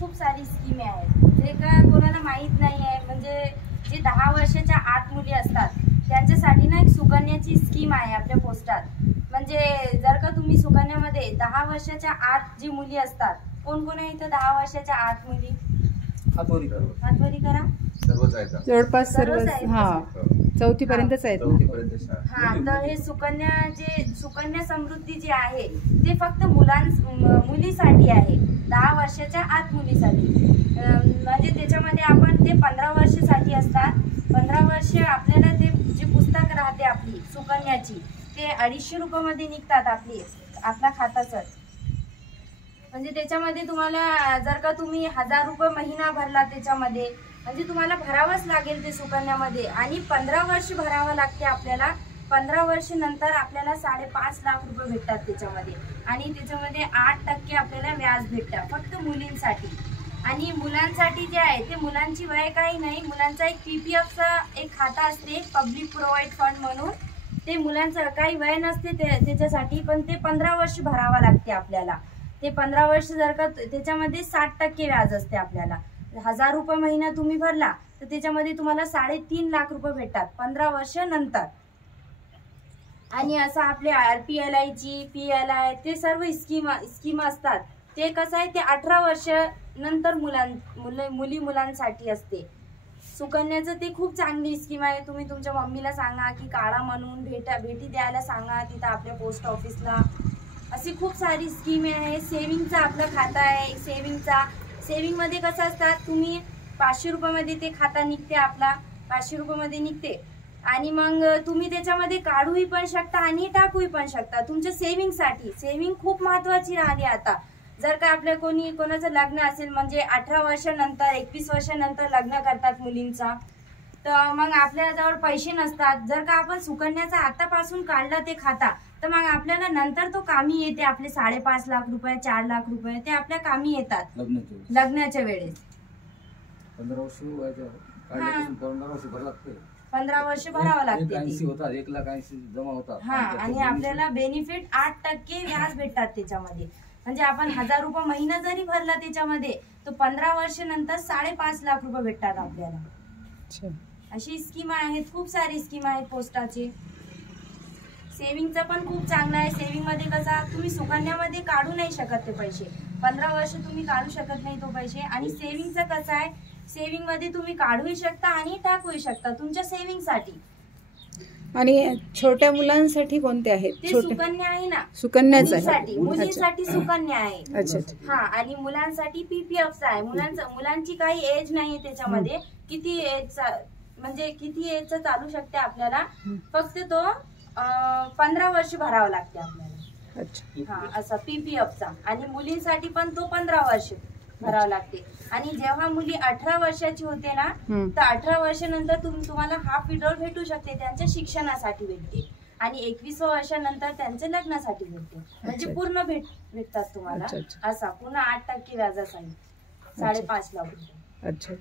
खूप सारी स्कीम आहेत जे का कोणाला माहीत नाही आहे. म्हणजे जे 10 वर्षाच्या आत मुली असतात त्यांच्यासाठी ना एक सुकन्याची स्कीम आहे आपल्या पोस्टात. म्हणजे जर का तुम्ही सुकन्यामध्ये 10 वर्षाच्या आत जी मुली असतात, कोण कोण आहे इथं 10 वर्षाच्या आत मुली? हातवरी करा. सर्वच आहेत जवळपास सर्वच. हा, 4थी पर्यंतच आहेत. हा, तर हे सुकन्या समृद्धी जी आहे ते फक्त मुलीसाठी आहे, 10 वर्षाच्या आत मुलीसाठी. म्हणजे त्याच्यामध्ये आपण ते 15 वर्षासाठी असतात. 15 वर्ष आपल्याला ते जी पुस्तक राहते आपली सुकन्याची ते 250 रुपयामध्ये निघतात आपला खाता सर. म्हणजे त्याच्यामध्ये तुम्हाला जर का तुम्ही 1000 रुपये महिना भरला त्याच्यामध्ये, म्हणजे तुम्हाला भरावंच लागेल ते सुकन्यामध्ये. आणि 15 वर्ष भरावं लागते आपल्याला. 15 वर्ष नंतर आपल्याला 5.5 लाख रुपये भेटतात त्याच्यामध्ये. आणि त्याच्यामध्ये 8% आपल्याला व्याज भेटतं फक्त मुलींसाठी. आणि मुलांसाठी जे आहे ते मुलांची वय काही नाही, मुलांचा एक PPFचा एक खाता असते, पब्लिक प्रोव्हाइड फंड म्हणून. ते मुलांचं काही वय नसते त्याच्यासाठी, पण ते 15 वर्ष भरावं लागते आपल्याला. ते 15 वर्ष जर का त्याच्यामध्ये 60% व्याज असते आपल्याला. 1000 रुपये महिना तुम्ही भरला तर त्याच्यामध्ये तुम्हाला 3.5 लाख रुपये भेटतात 15 वर्ष नंतर. आणि असं आपले RPLI ची PLI ते सर्व स्कीम असतात. ते कसं आहे ते 18 वर्ष नंतर मुलांसाठी असते. सुकन्याचं ते खूप चांगली स्कीम आहे. तुम्ही तुमच्या मम्मीला सांगा की काढा म्हणून, भेटी द्यायला सांगा तिथं आपल्या पोस्ट ऑफिसला. अशी खूप सारी स्कीम आहे. सेविंगचा आपला खाता आहे. सेविंगमध्ये कसं असतात, तुम्ही 500 रुपयामध्ये ते खाता निघते आपला, 500 रुपयामध्ये निघते. आणि मग तुम्ही त्याच्यामध्ये काढूही पण शकता आणि टाकूही पण शकता तुमच्या सेविंगसाठी. सेविंग खूप महत्वाची राहिली आता. जर का आपल्या कोणाचं लग्न असेल, म्हणजे 18 वर्षानंतर 21 वर्षानंतर लग्न करतात मुलींचा, तर मग आपल्याजवळ पैसे नसतात. जर का आपण सुकन्याचा आतापासून काढला ते खाता, तर मग आपल्याला नंतर तो कामी येते. आपले 5.5 लाख रुपये, 4 लाख रुपये ते आपल्या कामी येतात लग्नाच्या वेळेस. 15 वर्ष 15 वर्ष भरावं लागते. 1,80,000 जमा होतात. हा, आणि आपल्याला बेनिफिट 8% व्याज भेटतात त्याच्यामध्ये. म्हणजे आपण 1000 रुपये महिना जरी भरला त्याच्यामध्ये, तो 15 वर्ष नंतर 5.5 लाख रुपये भेटतात आपल्याला. अशी स्कीम आहेत, खूप सारी स्कीम आहेत पोस्टाची. सेविंगचा पण खूप चांगला आहे. सेविंग मध्ये कसा तुम्ही सुकन्यामध्ये काढू नाही शकत ते पैसे, 15 वर्ष तुम्ही काढू शकत नाही तो पैसे. आणि सेविंगचं कसं आहे, सेविंग मध्ये तुम्ही काढूही शकता आणि टाकूही शकता तुमच्या सेविंग साठी. आणि छोट्या मुलांसाठी कोणते आहेत? ते सुकन्या आहे ना, सुकन्याच आहे. मुलींसाठी सुकन्या आहे. अच्छा. हा, आणि मुलांसाठी PPFचा आहे. मुलांची काही एज नाही त्याच्यामध्ये. किती एज म्हणजे किती एज चालू शकते आपल्याला, फक्त तो 15 वर्ष भरावं लागते आपल्याला. हा, असा PPFचा. आणि मुलींसाठी पण तो 15 वर्ष भरावं लागते. आणि जेव्हा मुली 18 वर्षाची होते ना, तर 18 वर्षानंतर तुम्हाला हाफ विड्रॉल भेटू शकते, त्यांच्या शिक्षणासाठी भेटते. आणि 21 वर्षानंतर त्यांच्या लग्नासाठी भेटते. म्हणजे पूर्ण भेटतात तुम्हाला. असा पुन्हा 8% व्याजासाठी 5.5 लाख रुपये. अच्छा.